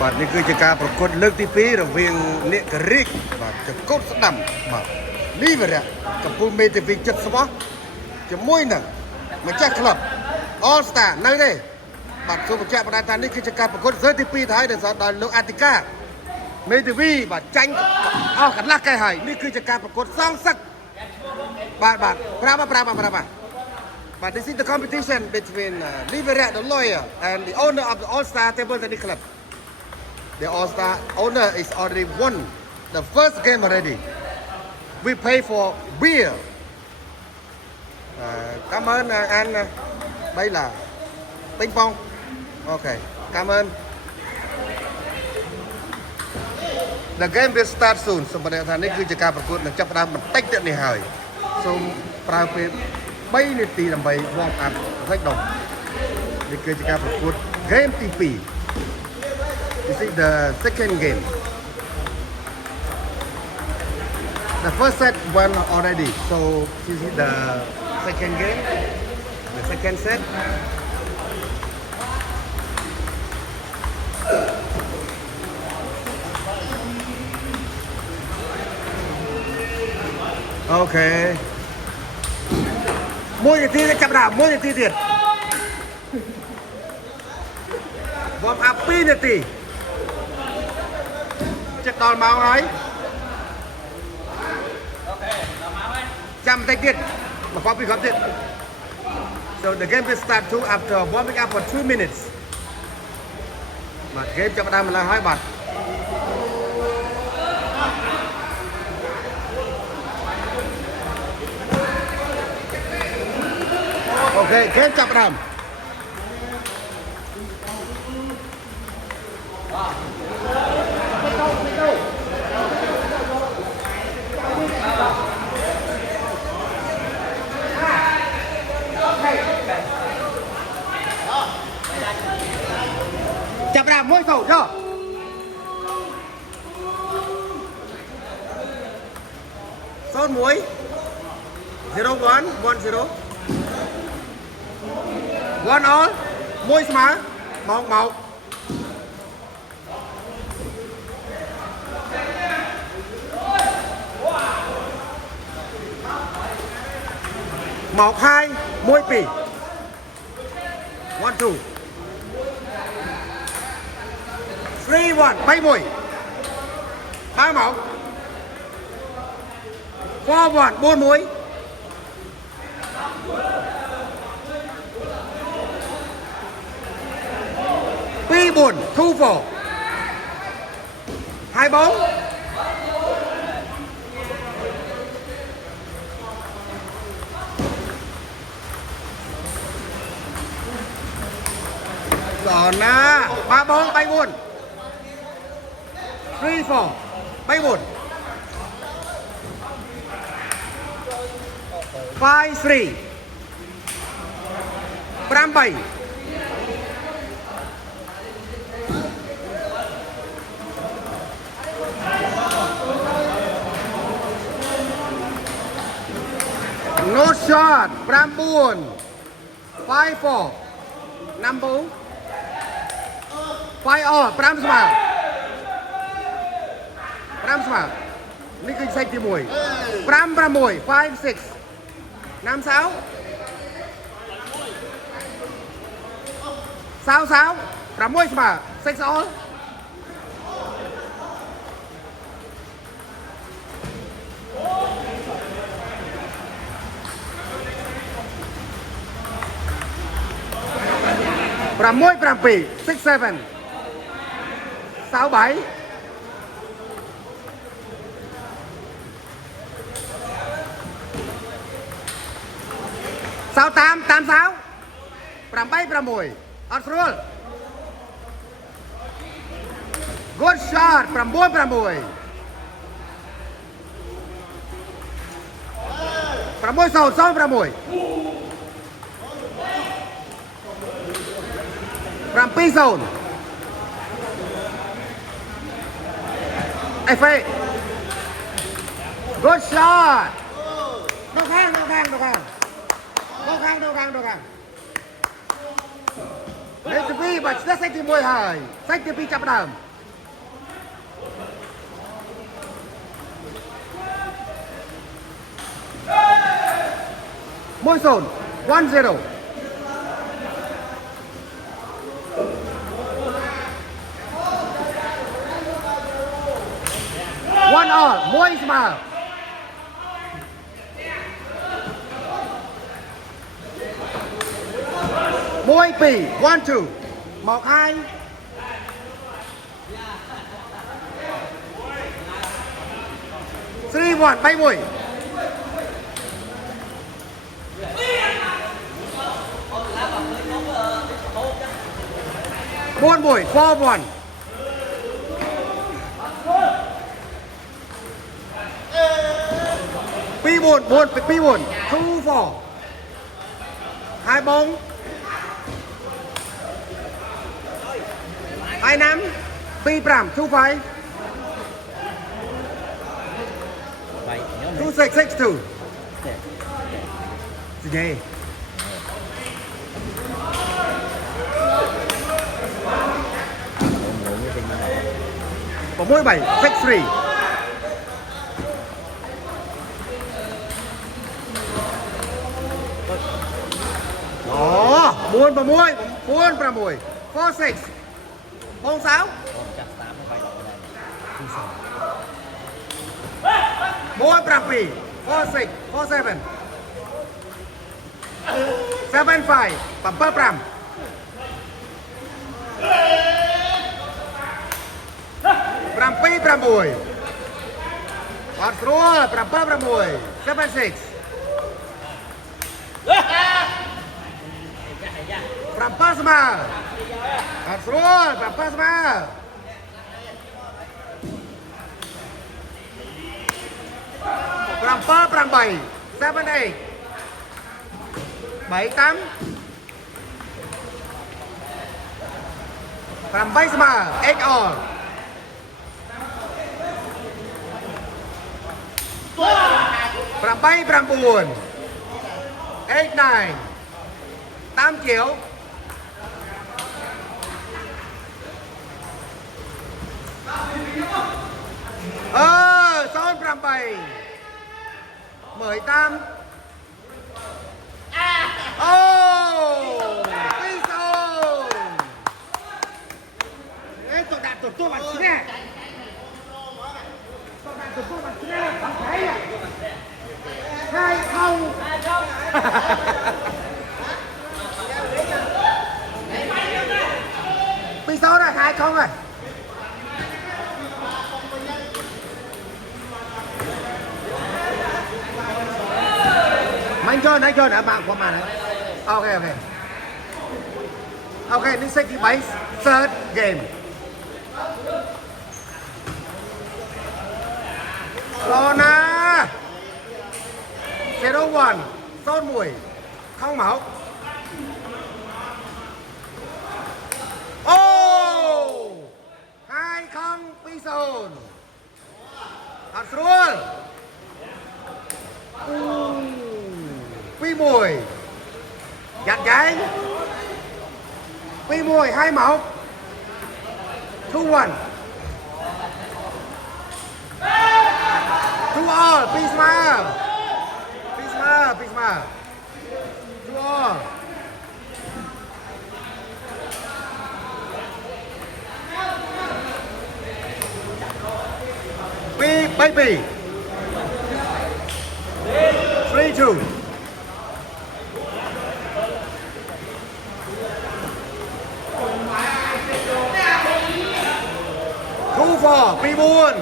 បាទនេះគឺជាការប្រកួតលើកទី2រវាងអ្នកករិកបាទចង្កូតស្ដាំបាទលីវរៈកំពូលមេធាវីចិត្តស្មោះជាមួយនឹងម្ចាស់ក្លឹប All Star នៅទេបាទសូមបញ្ជាក់បណ្ដាថានេះគឺជាការប្រកួតលើកទី2ទៅហើយដោយសារដល់លោកអធិការមេធាវីបាទចាញ់អស់កន្លះកែហើយនេះគឺជាការប្រកួតសងសឹកបាទប្រាប់But this is the competition between Liveret, the lawyer, and the owner of the All-Star Table Tennis Club. The All-Star owner is already won the first game already. We pay for beer. Cảm ơn anh. Đây là ping pong. Okay, cảm ơn. The game will start soon. So, bây giờ nàyคือการประกวดនឹងចាប់ផ្ដើមបន្តិចទៀតនេះហើយសូមប្រើពេល3នាទីដើម្បីវងអាប់សាច់ដុំនេះគឺជាការប្រកួត game ទី2 This is the second game The first set won already so this is the second game the second set Okay Mỗi cái thi chậm đảo, mỗi cái thi thiệt Vòng áp pi nè tỷ Chắc đòn máu ấy Chăm tay tiết Mà khó bị khó tiết So the game will start too after warming up for 2 minutes Mà game chậm đảo mà là 2 bạt Ok, game chậm đàm chậm đàm mỗi khẩu chưa Sốt muối 0-1 1-0 One all មួយស្មើមកមកហើយមួយពីរ one two 3 1 3 1ហើយមក 4 1 4 14 2 4 2 4 Còn 3 4 3 4 3 4 3 4 5 3 5 7 No shot 5 4 5 4 5 4 5 all 5ស្មើ5ស្មើនេះគឺសេចទី1 5 6 5 6 5 6 6 6 6ស្មើ6 all 6 7 6 7 6 7 6 8 8 6 8 6 អត់ស្រួល Good shot 9 6 6 6 0 6 7 0 FA Good shot ដកខាងលេខទី2បាទស្ទើរសេចទី1ហើយសេចទី2ចាប់ដើម Môi sồn 1-0. One all, môi smile. Môi pì 1-2. 1-2. 3-1 bay mùi. 4 mùi 4-1. Pi buồn 2-4. 2 bóng 2 5. Pi pram 2-5. 2-6-6-2. Gì vậy? Có mỗi 7-6-3. Đó, buồn và môi, 4-6. Bóng 6. 4-7. 4-6. 4-7. 7-5. 7-5. 7-6. Bắt rồi, 7-6. 7-6. 7-5. Bắt rồi, 7-5. 7-7. 7-8. 7-8. 8 all. 8-9. 8-9. 8 triệu. Son 8. 18. Phi Son. Tôi đạt được tôi bằng chứ nè. Tôi đạt được tôi bằng chứ nè. Bằng thấy à. 2-0. Phi Son rồi, 2-0 rồi. Anh John ở mạng của màn này. Ok. Okay, this is the third game. Lona 0-1. Son mùi. Không máu. 2-0 Phi Son. Thật luôn. Phi mùi. Giặt giấy. Phi mùi 2-1. 2-1. 2 all. Phi smile. 2 all. Phi baby. 3-2. 2-4.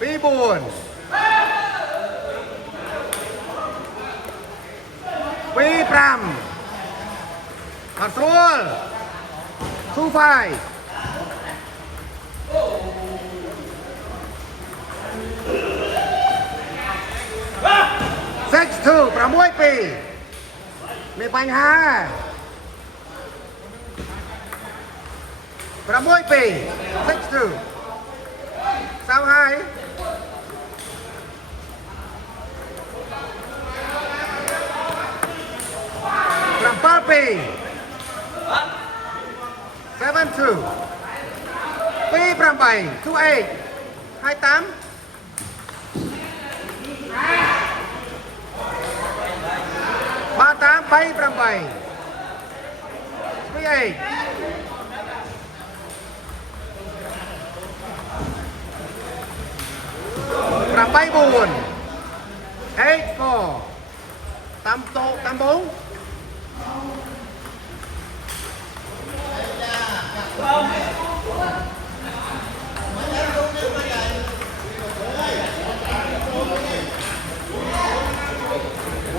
Phi buồn. Phi pram. Control. 2-5. 6-2. 6 ปี มีปัญหา6 ปี 6-2. 22. 7 ปี 7-2. ปี 8 2-8. 28. tám bay pram bay với ai pram bay buồn 8-4 tám tô tám bốn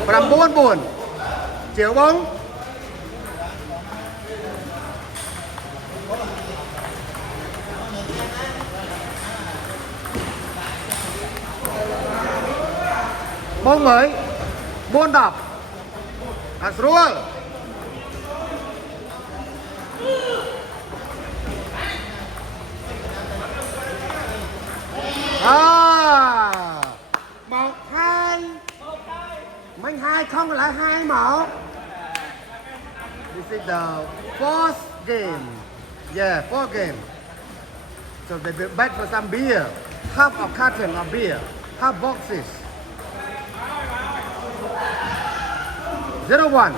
pram bốn buồn chiều bóng bóng mới buôn đọc Asrul một hai mình hai không là hai một. This is the fourth game. Yeah, fourth game. So they bet for some beer, half a carton of beer, half boxes. 0-1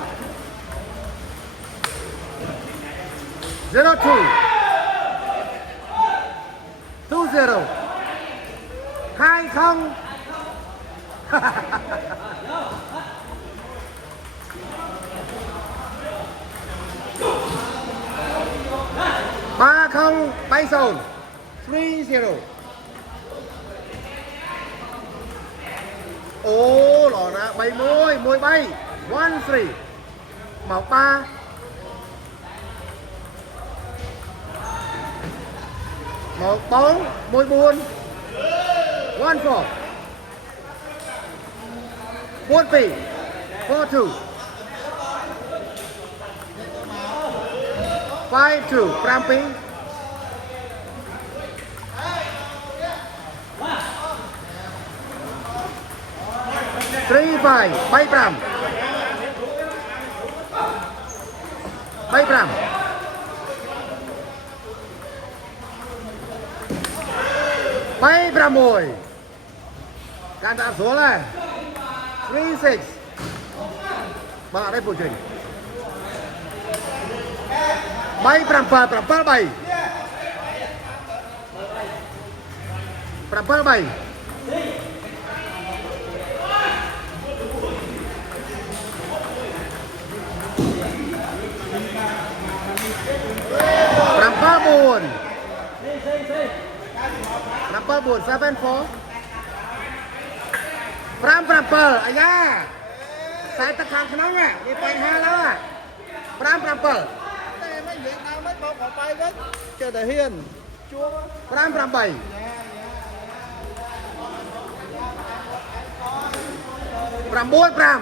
0-2 2-0 2-0 3-0 bay sồn 3-0 ô lò nè bay môi bay 1-3 1-3 1-4 môi buồn 1-4 4-2 4-2 5-2 Prampi 3-5 bay Pram bay Pram bay Pram mồi can tạm số này 3-6 bạn ở đây phụ trình bay Pram bay Pram bay buồn 7-4 5-5 anh nha sai tất cả khả năng nè đi quay hai đó à 5-5 đây mấy việc nào mấy con còn bay đó chờ để hiền chua 5-7 9-5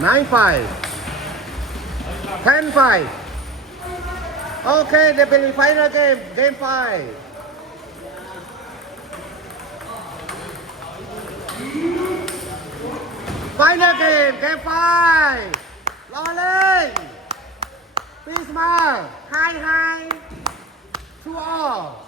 9-5 10-5 Okay, they will final game 5 final game 5 lo lên Pisma 2-2 2 all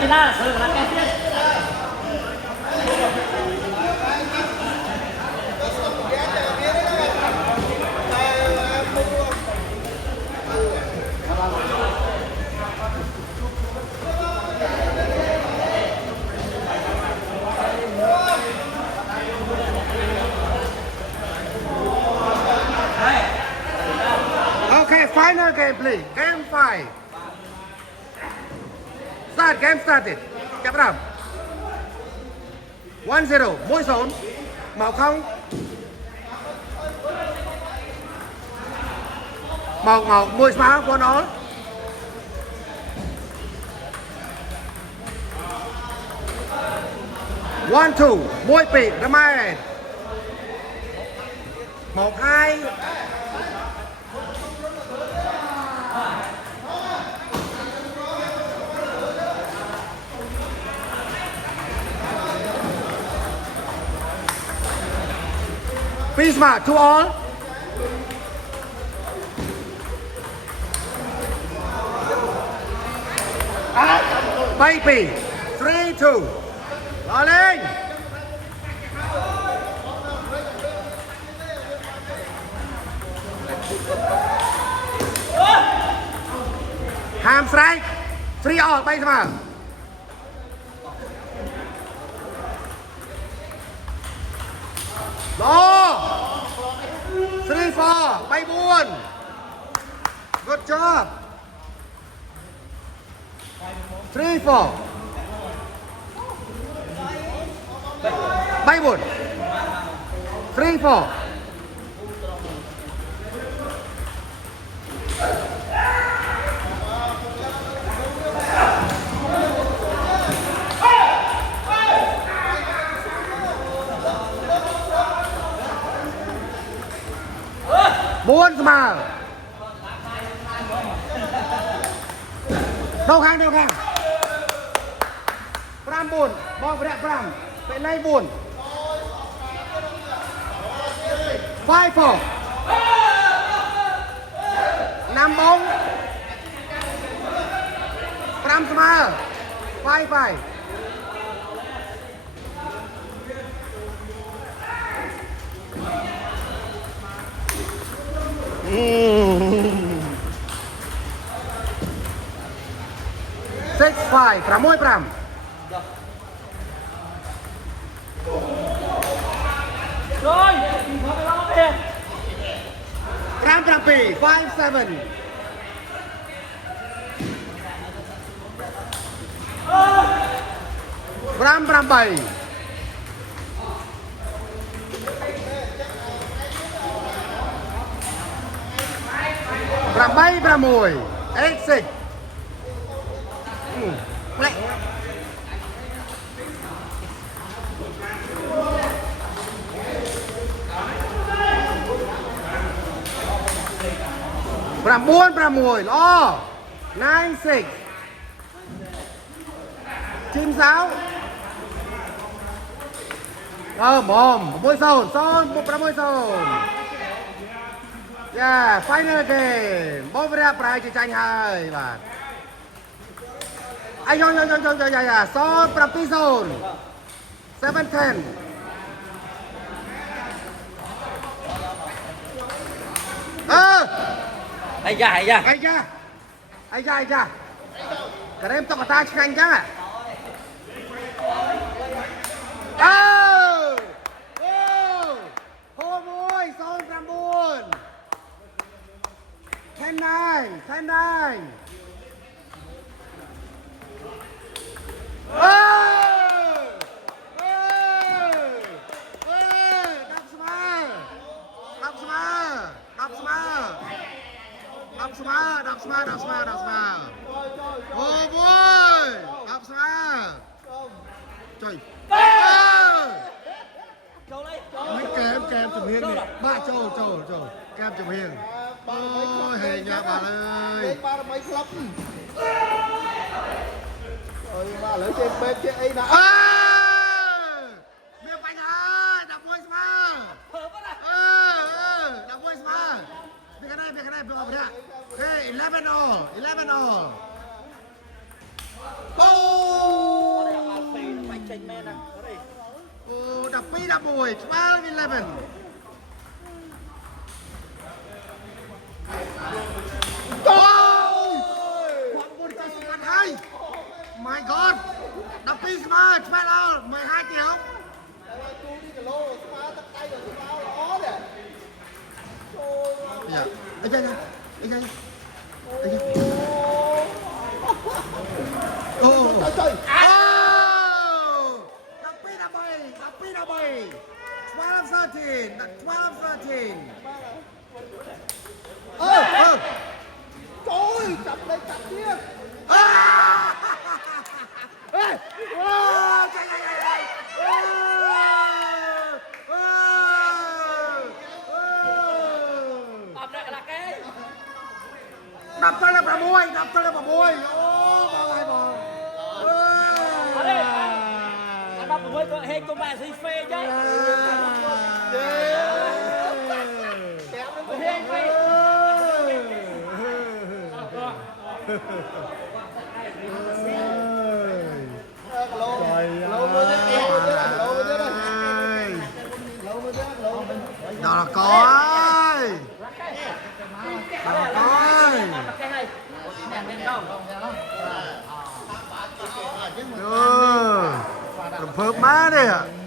Final, solo la canción. Okay, final game please. Game 5. Start, game started.ចាប់ផ្ដើម 1-0 1-0 មកខំមកមួយស្មើ1 all 1 2 មួយពីរម៉ែមកហើយ Peace ma to all. Baby, 3 2. Rolling. Ham strike. 3 all. Bay ma. Lo 3 4 bay buồn. Good job. 3 4 bay buồn. 3 4 4 ស្មើđâu khang 5 4 បងប្រាក់5ពេលលេខ4 5 4 5បង5ស្មើ5 5 6 5 6 5 rồi nó cái đó kìa 5 7 5 7 5 8 8 6 8 6 lẹ 9 6 ល្អ 9 6 chim sáo mồm 6 0 6 0 yeah final game បងព្រះប្រែជាចាញ់ហើយបាទអាយយ៉ា0 7 0 7 10 ai da ai da អាយយ៉ាក្រែមតុកតាឆ្ងាញ់ចឹងអូហូមួយ0 9 10 9 10 9 10 ស្មើអូមួយ10ស្មើចុយ ចូលđây មិនកែមជំនាញនេះបាក់ចូលកែមជំនាញអូយហេញ៉ាំបាទអើយ បារមីក្លឹបអើយមកឥឡូវចេះពេកចេះអីណា អើមានបាញ់ហើយ11ស្មើ phở quá này 11ស្មើពីកណៃពីអបរាហេ11 all អូ bánh chanh men nè đây អូ12 11 12 11 My God 12ស្មើឆ្មែតអល់មើលហាច់ទៀតហ៎ គូនេះគីឡូស្មើទឹកដៃស្មើល្អទេចូល យ៉ាអីចឹងអូទៅអូ12 13 ចូលចាប់លេខចាប់ទៀត Ê! Ô, chạy. đập tới là bà muôi đập tới là bà muôi ô bà ai bà ở đây anh đọc với con hên con bạn xí phê chứ hên phê đó là có ơi phớp má đi ạ